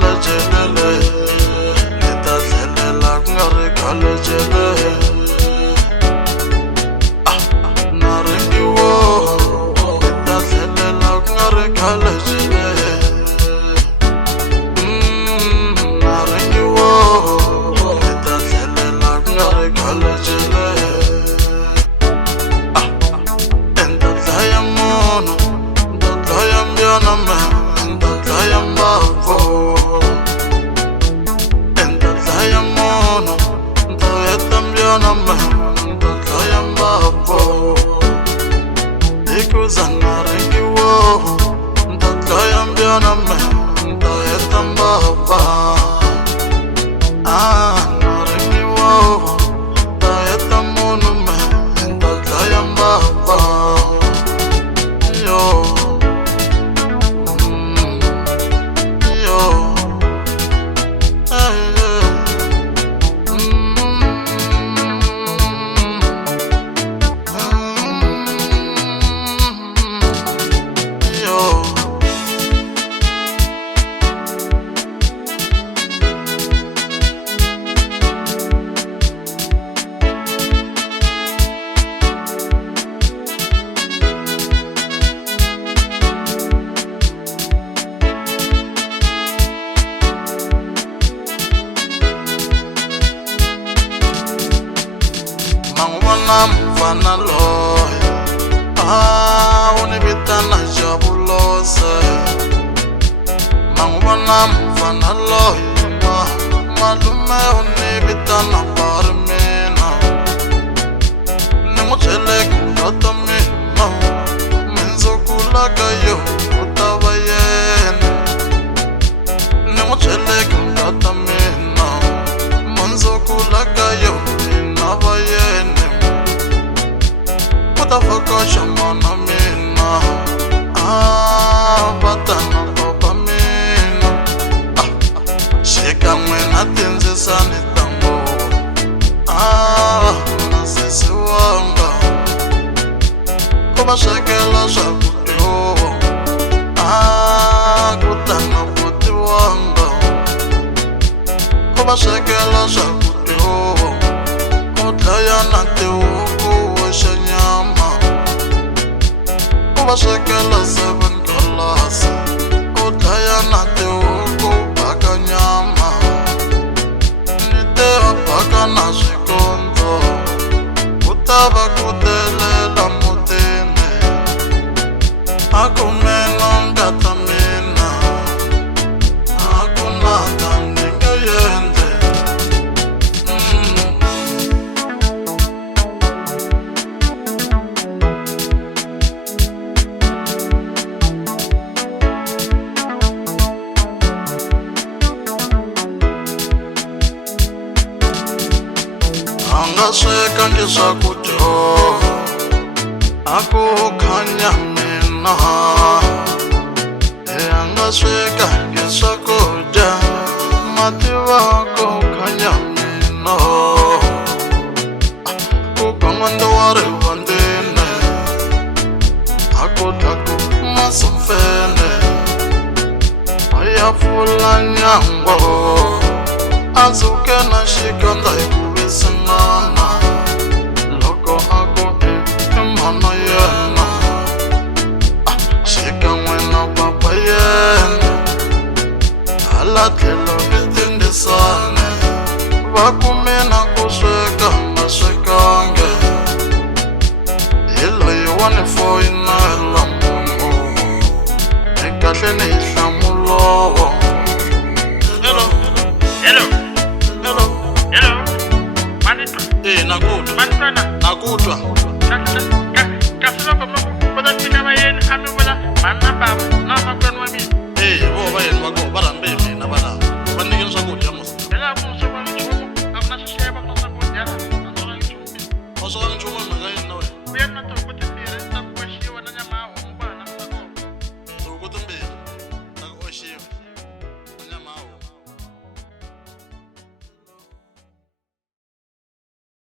lejelele leta dlelela kungari khalejele naringiwo leta dlelela kungari khalejele naringiwo leta dlelela kungari khalejele Mfana loy unibitana jabulose mangubona mfana loy malume unibitana parmena nimutshele kudoto mina menzokulaga yo utabayena nimutshele kudoto mina menzokulaga yo inabayena Utafaka shamana mina batana baba mina sheka mwena tenze sani tango nasisi wanga Kuba shekela shakutio kutana puti wanga Kuba shekela shakutio Kutaya nante uku washanyama Kuba shekela 7 dollars Kutaya nante uku baka nyama Nite apaka na shikonzo Kutaba kutelela mutene Akumeno ngatamina Akunata ninga yende Angasheka ngisakutho akukhanya mina angasheka ngisakutho mativa kukhanya mina kukhangando wari wandene akuthaku masumfene ayafula nyangwa azuke na shikanda ikuvisinana loko ako emhana yena shika nwena papa yena alatlhelo vitindisane vakumina kusweka maswekange hiloyi wani foyinela mungu ekahle ni hihlamulovo nakutwa Kasaba kwa mwana tina mayeni ame wala mana baba